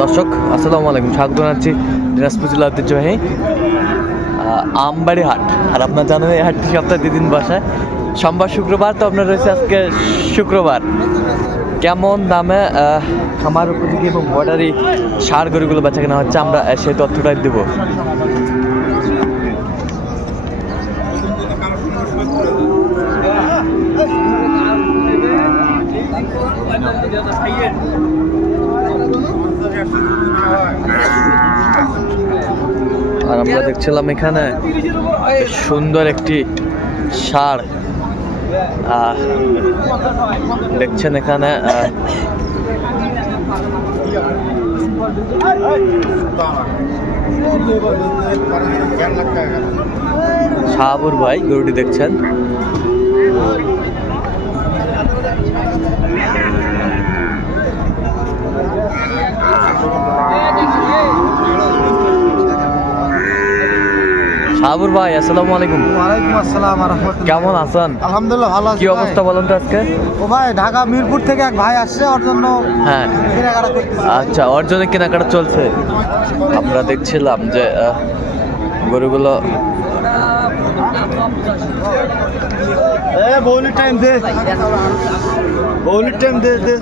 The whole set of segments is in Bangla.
দর্শক আসসালামু আলাইকুম স্বাগত জানাচ্ছি দিনাজপুর জেলা ঐতিহ্যবাহী আমবাড়ি হাট আর আপনার জানেন এই হাটটি সপ্তাহে দুই দিন বসায় সোমবার শুক্রবার তো আপনার রয়েছে আজকে শুক্রবার কেমন দামে খামার উপযোগী এবং বর্ডারি সার গরুগুলো বেচা কেনা হচ্ছে আমরা সেই তথ্যটাই দেবো আর আমরা দেখছিলাম এখানে সুন্দর একটি সার। দেখছেন এখানে শাহাবুর ভাই গরুটি দেখছেন? শাহাবুর ভাই আসসালামু আলাইকুম। ওয়ালাইকুম আসসালাম রহমতুল্লাহ। কেমন আছেন? আলহামদুলিল্লাহ ভালো আছি কি অবস্থা বলেন তো আজকে? ও ভাই ঢাকা মিরপুর থেকে এক ভাই আসছে ওর জন্য হ্যাঁ। কেনাকাটা আচ্ছা ওর জন্য কেনাকাটা চলছে। আমরা দেখছিলাম যে গরুগুলো এ বউলি টাইম দে। বউলি টাইম দে দে।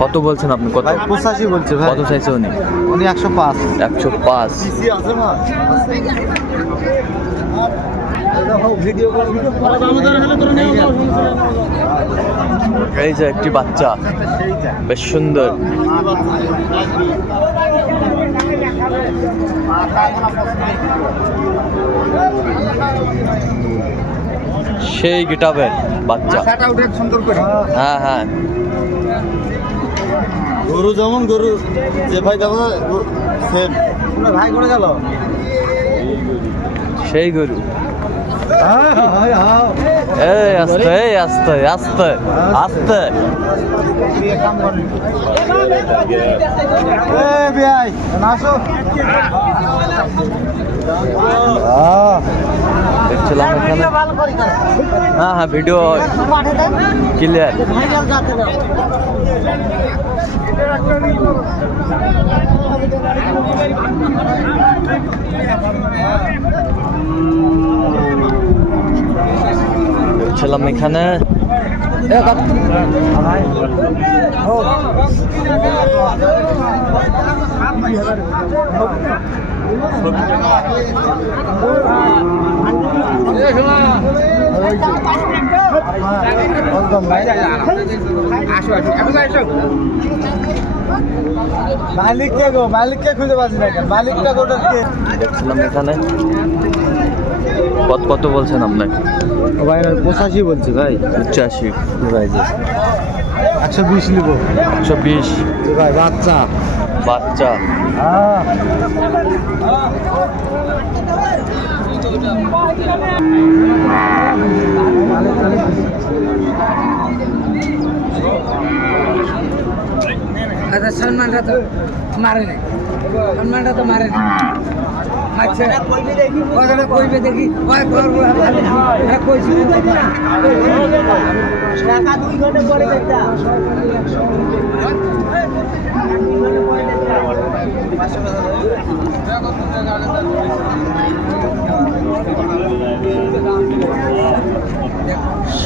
কত বলছেন আপনি? কত? পঁচাশি বলছে ভাই। কত চাইছে উনি? উনি একশো পাঁচ। একশো পাঁচ। এই যে একটি বাচ্চা। বেশ সুন্দর। সেই গিটাবের বাচ্চা। হ্যাঁ হ্যাঁ। গরু যেমন গরু যে ভাই সেম ভাই করে গেল? সেই গরু। এই আস্তে এই আস্তে আস্তে আস্তে। দেখছিলাম হ্যাঁ হ্যাঁ ভিডিও ক্লিয়ার। দেখছিলাম এখানে। মালিক কে গো মালিক কে খুঁজে পাচ্ছি না? মালিকটা গোটার কে? দেখছিলাম এখানে। কত কত বলছেন আপনার? ভাই পঁচাশি বলছি ভাই। পঁচাশি। ভাই একশো বিশ নিবো। একশো বিশ। ভাই বাচ্চা। বাচ্চা। আচ্ছা সম্মানটা তো মারে নাই। সম্মানটা তো মারে নাই। আচ্ছা। ওখানে কইবে দেখি। ওই করব হ্যাঁ কইছি। টাকা দুই ঘণ্টা পরে দেখতা।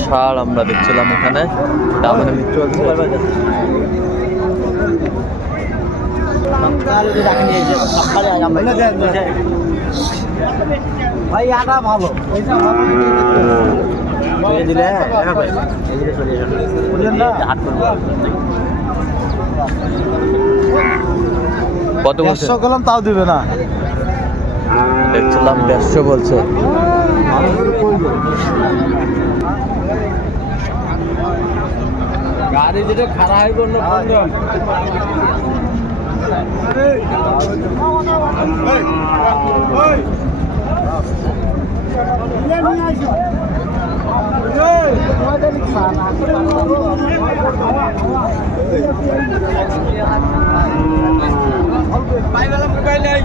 ষাড় আমরা দেখছিলাম এখানে। চলছে। ভাই আটা ভালো দিলে কত একশো গেলাম তাও দিবে না। দেখছিলাম দেড়শো বলছে। গাড়ি যেটা খারাপ হয় ভাই বেলা মোবাইল নাই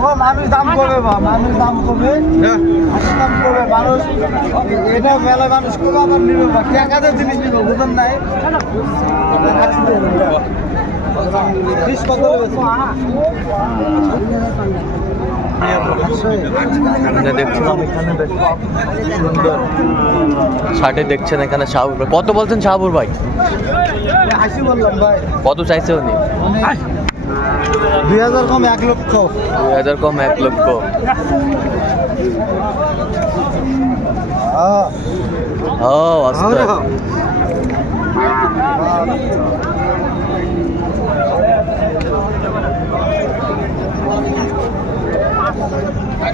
ও মানুষ দাম করবে বা মানুষ দাম করবে। মানুষ দাম করবে মানুষ এটা মেলা মানুষ করবে আবার নিবে বা টাকাতে জিনিস নিবে নাই? বিশ কত শার্টে দেখছেন এখানে শাহুর ভাই। কত বলছেন শাহুর ভাই? ভাই। কত চাইছে উনি? দুই হাজার কম এক লক্ষ। দুই হাজার কম এক লক্ষ। হ্যাঁ। ও আস্তে। হ্যাঁ। ভাই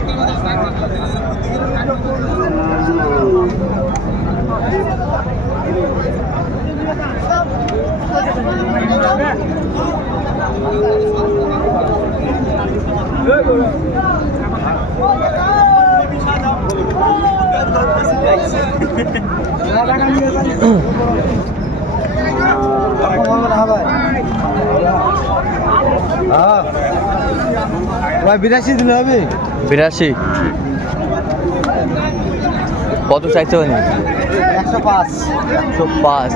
বিরাশি দিলে হবে? বিরাশি। কত চাইছে উনি? একশো পাঁচ। একশো পাঁচ।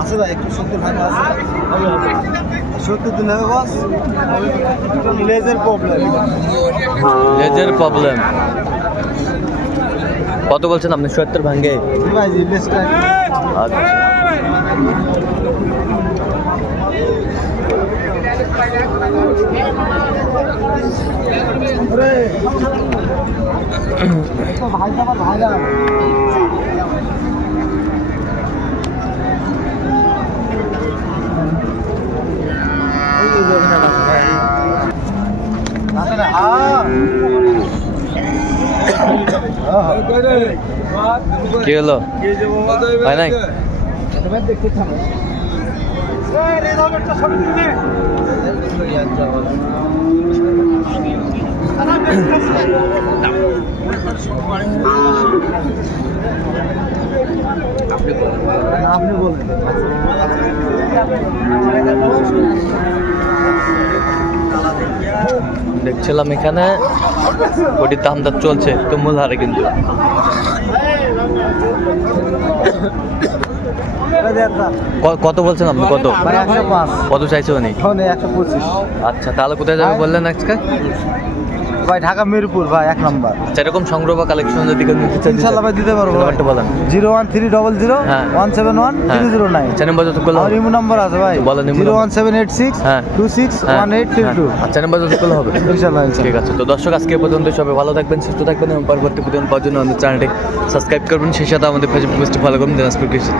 আছে ভাই একটু সত্তর ভাঙা আছে সত্তর দিন হবে বস লেজের প্রবলেম লেজের প্রবলেম কত বলছেন আপনি? সত্তর ভাঙ্গে? আচ্ছা। ভাই ভাই কি হলো? হয় নাই? আপনি বলেন। দেখছিলাম এখানে ওটির দাম দাম চলছে তুমুল হারে কিন্তু। কত বলছেন আপনি? কত? পাঁচ। কত চাইছে উনি? ফোনে আচ্ছা তাহলে কোথায় যাবে বললেন আজকে? ভাই ঢাকা মিরপুর ভাই এক নম্বর। আচ্ছা এরকম সংগ্রহ বা কালেকশন যদি কেউ নিতে চান ইনশাল্লাহ ভাই দিতে পারব নাম্বারটা বলেন। Zero one three double zero হ্যাঁ। ওয়ান সেভেন ওয়ান হ্যাঁ। Three zero nine. আচ্ছা নাম্বার যত করলে ইমো নাম্বার আছে ভাই। বলেন zero one seven eight six হ্যাঁ। Two six one eight three two. আচ্ছা নাম্বার যত করলে হবে। ইনশাল্লাহ ঠিক আছে তো দর্শক আজকে পর্যন্ত সবাই ভালো থাকবেন সুস্থ থাকবেন এবং পরবর্তী প্রতিদিন পাওয়ার জন্য আমাদের চ্যানেলটি সাবস্ক্রাইব করবেন। সেই সাথে আমাদের ফেসবুক পেজটি ফলো করবেন দিনাজপুর কৃষি।